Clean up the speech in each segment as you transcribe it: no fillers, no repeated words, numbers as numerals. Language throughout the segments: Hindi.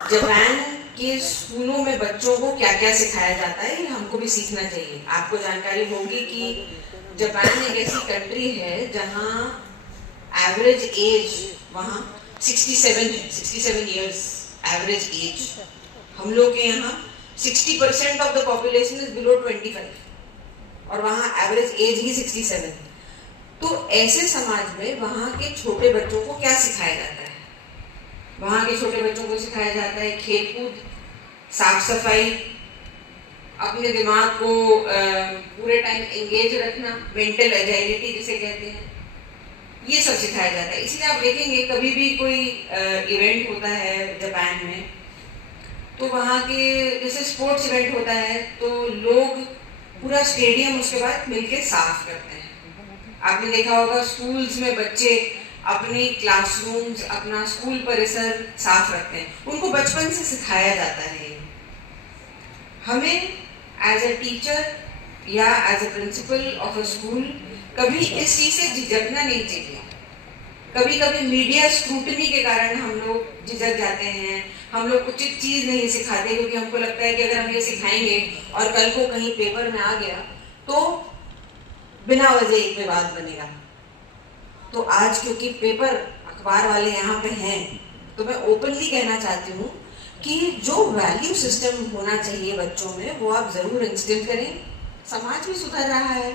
जापान के स्कूलों में बच्चों को क्या क्या सिखाया जाता है, हमको भी सीखना चाहिए। आपको जानकारी होगी कि जापान एक ऐसी कंट्री है जहाँ एवरेज एज वहाँ 67 है, 67 इयर्स एवरेज एज। हम लोग के यहाँ 60% of the population is below 25 और वहाँ एवरेज एज ही 67 है। तो ऐसे समाज में वहाँ के छोटे बच्चों को क्या सिखाया जाता है? वहाँ के छोटे बच्चों को सिखाया जाता है खेल कूद, साफ सफाई, अपने दिमाग को पूरे टाइम एंगेज रखना, मेंटल एजाइलिटी जिसे कहते हैं, ये सब सिखाया जाता है। इसलिए आप देखेंगे कभी भी कोई इवेंट होता है जापान में, तो वहाँ के जैसे स्पोर्ट्स इवेंट होता है तो लोग पूरा स्टेडियम उसके बाद मिलके साफ करते हैं। आपने देखा होगा स्कूल्स में बच्चे अपनी क्लासरूम्स, अपना स्कूल परिसर साफ रखते हैं। उनको बचपन से सिखाया जाता है। हमें एज अ टीचर या as a principal of a school कभी इस चीज से झिझकना नहीं चाहिए। कभी कभी मीडिया स्क्रूटनी के कारण हम लोग झिझक जाते हैं, हम लोग उचित चीज नहीं सिखाते, क्योंकि हमको लगता है कि अगर हम ये सिखाएंगे और कल को कहीं पेपर में आ गया तो बिना वजह एक विवाद बनेगा। तो आज क्योंकि पेपर अखबार वाले यहाँ पे हैं, तो मैं ओपनली कहना चाहती हूँ कि जो वैल्यू सिस्टम होना चाहिए बच्चों में वो आप जरूर इंस्टिल करें। समाज भी सुधर रहा है।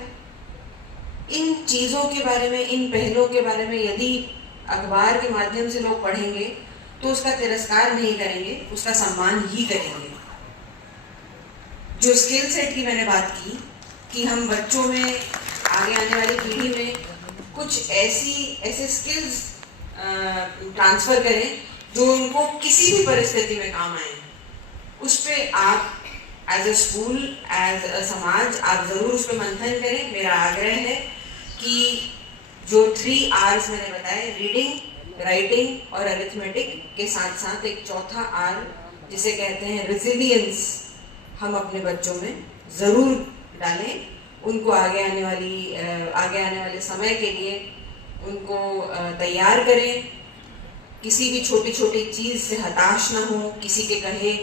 इन चीजों के बारे में, इन पहलों के बारे में यदि अखबार के माध्यम से लोग पढ़ेंगे तो उसका तिरस्कार नहीं करेंगे, उसका सम्मान ही करेंगे। जो स्किल सेट की मैंने बात की कि हम बच्चों में, आगे आने वाली पीढ़ी में कुछ ऐसे स्किल्स ट्रांसफर करें जो उनको किसी भी परिस्थिति में काम आए, उस पे आप as a school, as a समाज आप जरूर उस पर मंथन करें। मेरा आग्रह है कि जो 3 R's मैंने बताए, रीडिंग, राइटिंग और अरिथमेटिक के साथ साथ एक चौथा R जिसे कहते हैं रेजिलियंस, हम अपने बच्चों में जरूर डालें। उनको आगे आने वाले समय के लिए उनको तैयार करें। किसी भी छोटी छोटी चीज से हताश ना हो, किसी के कहे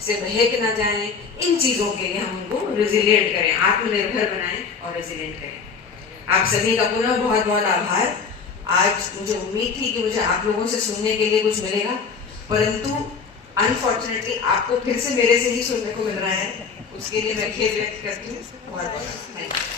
से बहक ना जाएं। इन चीजों के लिए हम उनको रेजिलिएंट करें, आत्मनिर्भर बनाएं और रेजिलिएंट करें। आप सभी का पुनः बहुत बहुत आभार। आज मुझे उम्मीद थी कि मुझे आप लोगों से सुनने के लिए कुछ मिलेगा, परंतु अनफॉर्चुनेटली आपको फिर से मेरे से ही सुनने को मिल रहा है। उसके लिए मैं खेद व्यक्त करती हूँ। बहुत बहुत थैंक यू।